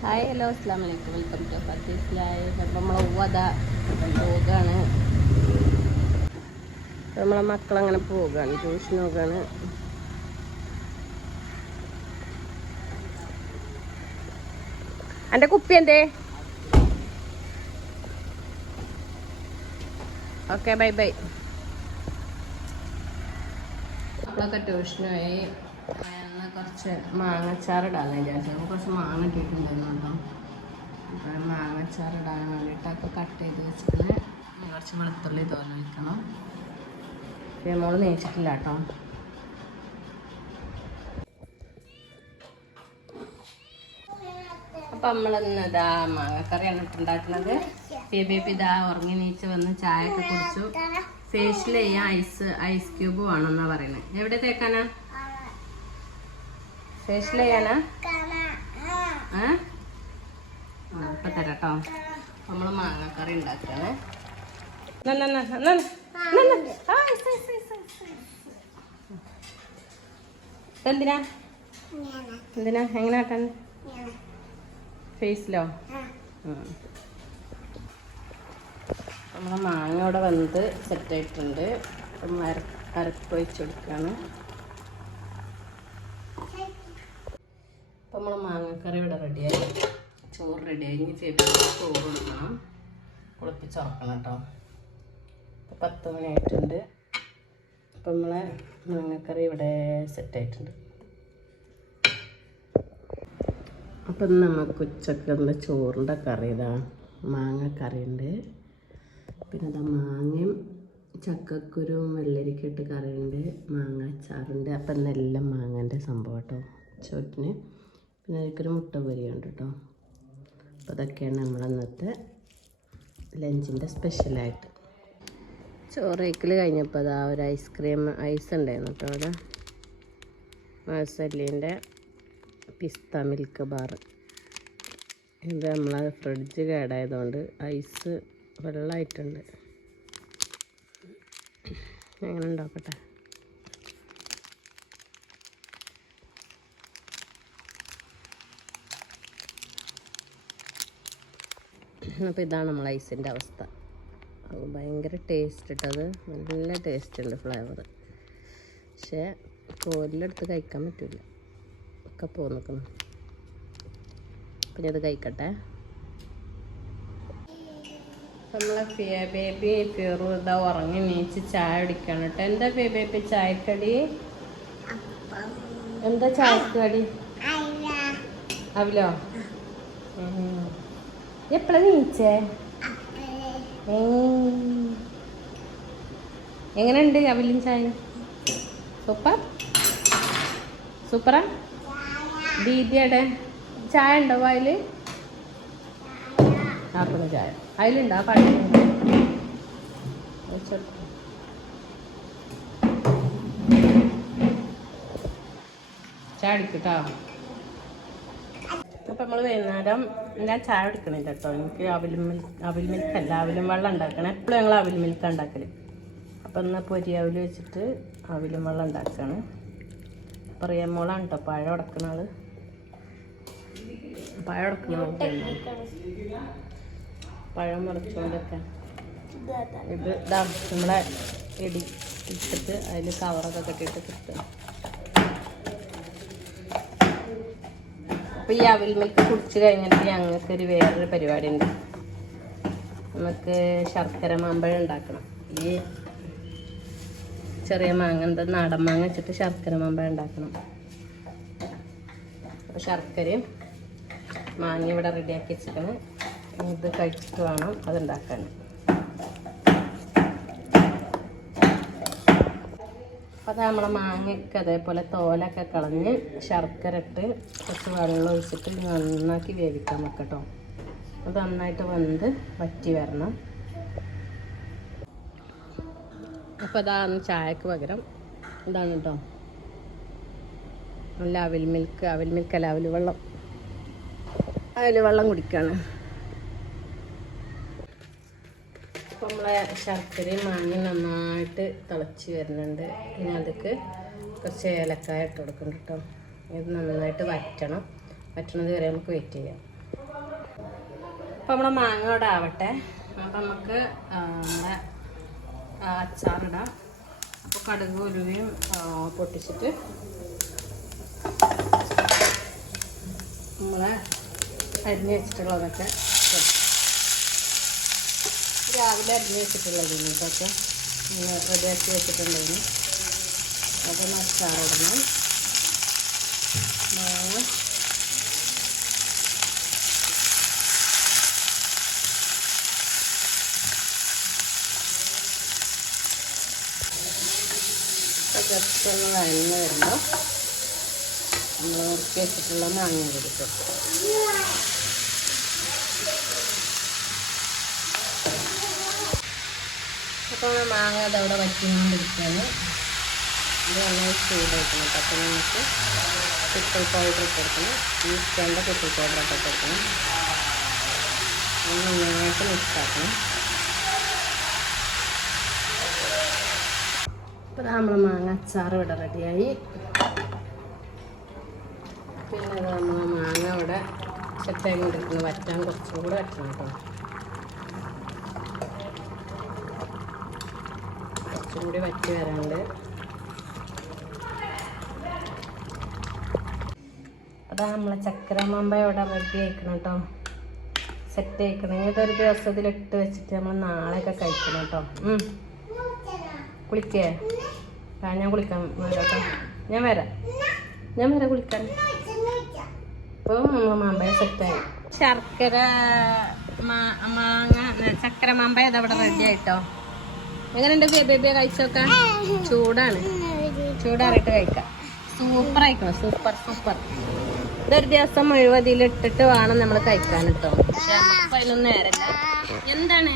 Hi hello അസ്സാം വലൈക്കും welcome to ഫത്തീസ് live അപ്പം നമ്മളെ ഉവ്വത പോവുകയാണ് നമ്മളെ മക്കളങ്ങനെ പോവുകയാണ് ട്യൂഷൻ പോവുകയാണ് എന്റെ കുപ്പി എന്തേ? Okay bye bye. മക്കളൊക്കെ ട്യൂഷന് പോയി. കുറച്ച് മാങ്ങച്ചാറിടാന്ന് വിചാരിച്ചു അപ്പോൾ കുറച്ച് മാങ്ങ ഇട്ടിട്ടുണ്ടായിരുന്നു കേട്ടോ അപ്പോൾ മാങ്ങച്ചാറിടാൻ വേണ്ടിയിട്ടൊക്കെ കട്ട് ചെയ്ത് വെച്ചിട്ട് കുറച്ച് വെളുത്തുള്ളി തോന്നി വെക്കണം. പിന്നെ നമ്മൾ നേച്ചിട്ടില്ല കേട്ടോ. അപ്പം നമ്മളിന്ന് ഇതാ മാങ്ങക്കറിയാണ് ഇട്ടുണ്ടാക്കുന്നത് ബേബി ഇതാ ഉറങ്ങി നീച്ച് വന്ന് ചായ ഒക്കെ കുടിച്ചു. ഫേഷ്യൽ ചെയ്യാൻ ഐസ് ഐസ് ക്യൂബ് വേണമെന്നാ പറയുന്നത്. എവിടെ തേക്കാനാ? ഫേഷ്യൽ ചെയ്യാനാ? ആ. ഇപ്പൊ തരട്ടോ. നമ്മൾ മാങ്ങക്കറി ഐസ്. എന്തിനാ എന്തിനാ? എങ്ങനെ ആക്കാൻ ഫേസിലോ നമ്മളെ മാങ്ങ ഇവിടെ വന്നത് സെറ്റായിട്ടുണ്ട് അപ്പം അര അരപ്പ് വെച്ച് കൊടുക്കുകയാണ് നമ്മളെ മാങ്ങക്കറി ഇവിടെ റെഡിയായി. ചോറ് റെഡിയായി. ഇനി ഫേബിൾക്ക് ചോറ് കൊടുക്കണം. കുളിപ്പിച്ചുറക്കണം കേട്ടോ. ഇപ്പം പത്ത് മണിയായിട്ടുണ്ട്. അപ്പം നമ്മളെ മാങ്ങക്കറി ഇവിടെ സെറ്റായിട്ടുണ്ട്. അപ്പം നമുക്ക് ഉച്ചയ്ക്ക് എന്താ ചോറിന്റെ കറി? ഇതാ മാങ്ങ കറിയുണ്ട് പിന്നെ ഇതാ മാങ്ങയും ചക്കക്കുരുവും വെള്ളരിക്കിട്ട് കറിയുണ്ട്. മാങ്ങ അച്ചാറുണ്ട് അപ്പം ഇന്നെല്ലാം മാങ്ങന്റെ സംഭവം കേട്ടോ. ചോറ്റിന്. പിന്നെ എനിക്കൊരു മുട്ട പൊരിയുണ്ട് കേട്ടോ. അപ്പോൾ അതൊക്കെയാണ് നമ്മൾ ഇന്നത്തെ ലഞ്ചിന്റെ സ്പെഷ്യലായിട്ട്. ചോറ് വയ്ക്കൽ കഴിഞ്ഞപ്പോൾ അതാ ഒരു ഐസ്ക്രീം ഐസ് ഉണ്ടായിരുന്നു കേട്ടോ അവിടെ. മാസല്ലീന്റെ പിസ്ത മിൽക്ക് ബാർ ഇത് നമ്മളെ ഫ്രിഡ്ജ് കേടായതുകൊണ്ട് ഐസ് വെള്ളമായിട്ടുണ്ട് അങ്ങനെ ഉണ്ടാക്കട്ടെ? അപ്പോൾ ഇതാണ് നമ്മൾ ഐസിന്റെ അവസ്ഥ. ഭയങ്കര ടേസ്റ്റ് ഇട്ടത് നല്ല ടേസ്റ്റ് ഉണ്ട് ഫ്ലേവർ പക്ഷേ കോലിലെടുത്ത് കഴിക്കാൻ പറ്റില്ല ഒക്കെ പോന്നിക്കുന്നു. പിന്നെ അത് കഴിക്കട്ടെ. നമ്മളെ ഫിയ ബേബി ഫിറു ഇതാ ഉറങ്ങി നീച്ച് ചായ കുടിക്കണം കേട്ടോ എന്താ ഫിയ ബേബി ചായക്കടി? എന്താ ചായക്കടി? കടി അവിലോ? എപ്പോഴാ നീച്ചേ എങ്ങനെയുണ്ട് അവലും ചായ? സൂപ്പർ സൂപ്പറാ ദീദിയുടെ ചായ ഉണ്ടോ അതിൽ ആപ്പിൾ ചായ. അതിലുണ്ടോ ആ പഴയ ചായ അടിക്കട്ടോ അപ്പം നമ്മൾ വൈകുന്നേരം ഞാൻ ചായ എടുക്കണേ കേട്ടോ എനിക്ക് അവിൽ മിൽക്ക് അവിൽ മിൽക്കല്ല. അവിലും വെള്ളം ഉണ്ടാക്കണം. എപ്പോഴും ഞങ്ങൾ അവിൽ മിൽക്ക് ഉണ്ടാക്കൽ അപ്പം എന്നാൽ പൊരി അവിൽ വെച്ചിട്ട് അവിലും വെള്ളം ഉണ്ടാക്കുകയാണ് പറയാമോളാണ് കേട്ടോ പഴം ഉടക്കണ ആൾ പഴം ഉടക്കണ പഴം മുടച്ചുകൊണ്ടൊക്കെ ഇത് ഇതാ നമ്മളെ ഇടി ഇട്ടിട്ട് അതിൽ കവറൊക്കെ കെട്ടിയിട്ട് കിട്ടുക അപ്പോൾ ഈ അവിൽ മിൽക്ക് കുടിച്ച് കഴിഞ്ഞിട്ട് ഞങ്ങൾക്കൊരു വേറൊരു പരിപാടി ഉണ്ട് നമുക്ക് ശർക്കര മാമ്പഴം ഉണ്ടാക്കണം. ഈ ചെറിയ മാങ്ങ എന്താ നാടൻ മാങ്ങ വെച്ചിട്ട് ശർക്കര മാമ്പഴം ഉണ്ടാക്കണം. അപ്പോൾ ശർക്കരയും മാങ്ങ ഇവിടെ റെഡിയാക്കി വെച്ചിട്ടാണ് ഇത് കഴിച്ചിട്ട് വേണം അതുണ്ടാക്കാൻ അപ്പോൾ അത് നമ്മളെ മാങ്ങയൊക്കെ അതേപോലെ തോലൊക്കെ കളഞ്ഞ് ശർക്കര ഇട്ട് കുറച്ച് വെള്ളം ഒഴിച്ചിട്ട് നന്നാക്കി വേവിക്കാൻ വെക്കട്ടോ. അത് നന്നായിട്ട് വെന്ത് വറ്റി വരണം. അപ്പോൾ അതാണ് ചായക്ക് പകരം. ഇതാണ് കേട്ടോ നല്ല അവിൽ മിൽക്ക് അവിൽ മിൽക്ക് അല്ല അവിൽ വെള്ളം. അവിൽ വെള്ളം കുടിക്കാണ്. അപ്പോൾ നമ്മളെ ശർക്കരയും മാങ്ങയും നന്നായിട്ട് തിളച്ച് വരുന്നുണ്ട്. പിന്നെ അതിക്ക് കുറച്ച് ഏലക്കായ ഇട്ട് കൊടുക്കണം കേട്ടോ. ഇത് നന്നായിട്ട് വറ്റണം. വറ്റണത് വരെ നമുക്ക് വെയിറ്റ് ചെയ്യാം. അപ്പം നമ്മളെ മാങ്ങ ഇവിടെ ആവട്ടെ. അപ്പം നമുക്ക് നമ്മുടെ അച്ചാറിടാം അപ്പോൾ കടുക് ഉരുവിയും പൊട്ടിച്ചിട്ട് നമ്മളെ അരിഞ്ഞ് വെച്ചിട്ടുള്ളതൊക്കെ. രാവിലെ അരിഞ്ഞ് വെച്ചിട്ടുള്ളതിന് ഇതൊക്കെ റെഡിയാക്കി വെച്ചിട്ടുണ്ടായിരുന്നു അത് അച്ചാറിടണം മാങ്ങ ജസ്റ്റ് ഒന്ന് വഴന്ന് വരുമ്പോൾ നമ്മൾ ഉറക്കി വെച്ചിട്ടുള്ള മാങ്ങ കൊടുക്കും അപ്പോൾ മാങ്ങ അതവിടെ വറ്റിക്കൊണ്ടിരിക്കുകയാണ് ഇത് നന്നായി ചൂടായിരിക്കണം പത്ത് നമുക്ക് പിക്കിൾ പൗഡർ ഇട്ട് കൊടുക്കണം. ഈസ്റ്റേന്റെ പിക്കിൾ പൗഡർ ഒക്കെ ഇട്ട് കൊടുക്കണം. നന്നായിട്ട് മിക്സ് ആക്കണം. അപ്പോൾ നമ്മൾ മാങ്ങ അച്ചാർ ഇവിടെ റെഡിയായി. പിന്നെ നമ്മൾ മാങ്ങ ഇവിടെ സെറ്റായി കൊണ്ടിരിക്കുന്നു വറ്റാൻ കുറച്ചും കൂടെ വറ്റണം കേട്ടോ കുറച്ചും കൂടി വറ്റി വരാണ്ട്. അതാ നമ്മളെ ചക്കര മമ്പ ഇവിടെ കേട്ടോ സെറ്റ് ആയിക്കണം. ഇതൊരു ദിവസത്തിൽ ഇട്ട് വെച്ചിട്ട് നമ്മൾ നാളെയൊക്കെ കഴിക്കണം കേട്ടോ. കുളിക്കേ? ആ ഞാൻ കുളിക്കാൻ വരാട്ടോ ഞാൻ വരാം. ഞാൻ വരാം കുളിക്കാൻ. ഇപ്പോൾ നമ്മൾ മാമ്പഴ സെറ്റായി ശർക്കര മാങ്ങ ചക്കര മാമ്പഴ അതവിടെ റെഡി ആയിട്ടോ. എങ്ങനെയുണ്ട് ബേബിയെ കഴിച്ചോക്ക ചൂടാണ്. ചൂടാറിയിട്ട് കഴിക്കാം. സൂപ്പർ ആയിക്കണം? സൂപ്പർ സൂപ്പർ ഇതൊരു ദിവസം മുഴുവൻ വേണം നമ്മൾ കഴിക്കാൻ കേട്ടോ. പക്ഷെ നമുക്ക് അതിനൊന്നും നേരല്ല. എന്താണ്?